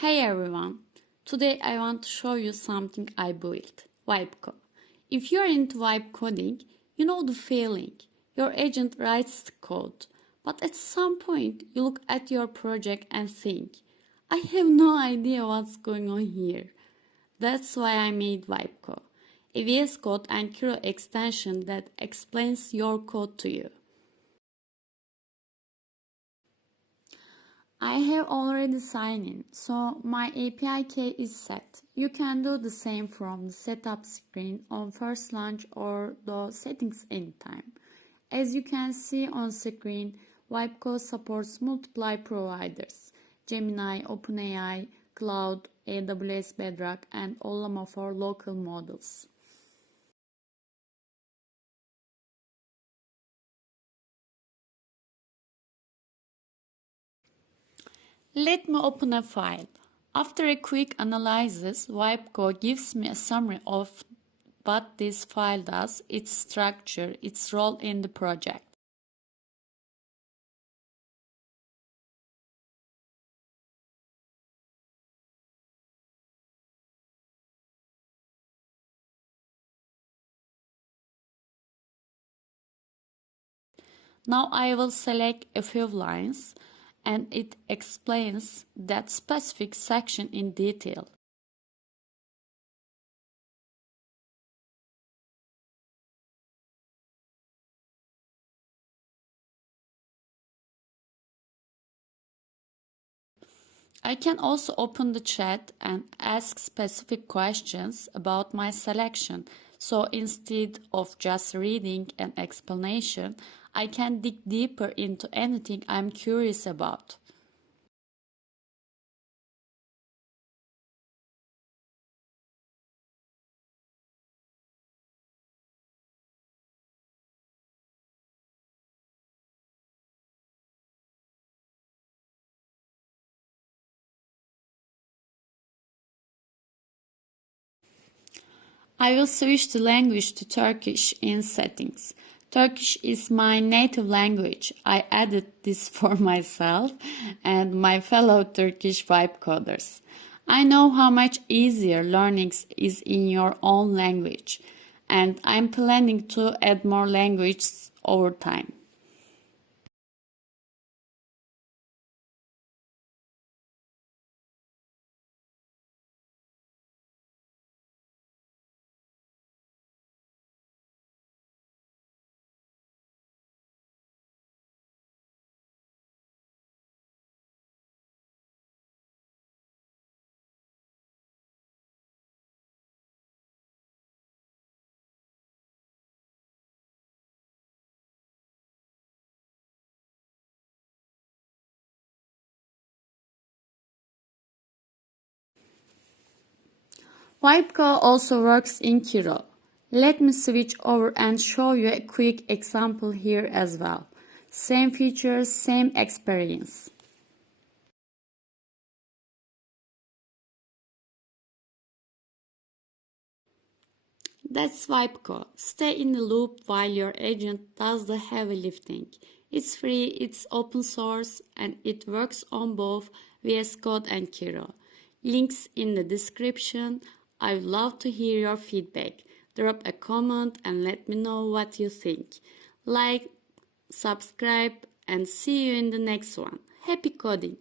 Hey everyone! Today I want to show you something I built, VibeCo. If you are into vibe coding, you know the feeling. Your agent writes the code, but at some point you look at your project and think, I have no idea what's going on here. That's why I made VibeCo, a VS Code and Kiro extension that explains your code to you. I have already signed in, so my API key is set. You can do the same from the setup screen on first launch or the settings anytime. As you can see on screen, VibeCo supports multiple providers: Gemini, OpenAI, Claude, AWS Bedrock, and Ollama for local models. Let me open a file. After a quick analysis, VibeCo gives me a summary of what this file does, its structure, its role in the project. Now I will select a few lines and it explains that specific section in detail. I can also open the chat and ask specific questions about my selection. So instead of just reading an explanation, I can dig deeper into anything I'm curious about. I will switch the language to Turkish in settings. Turkish is my native language. I added this for myself and my fellow Turkish vibe coders. I know how much easier learning is in your own language, and I'm planning to add more languages over time. VibeCo also works in Kiro. Let me switch over and show you a quick example here as well. Same features, same experience. That's VibeCo. Stay in the loop while your agent does the heavy lifting. It's free, it's open source, and it works on both VS Code and Kiro. Links in the description. I'd love to hear your feedback. Drop a comment and let me know what you think. Like, subscribe, and see you in the next one. Happy coding!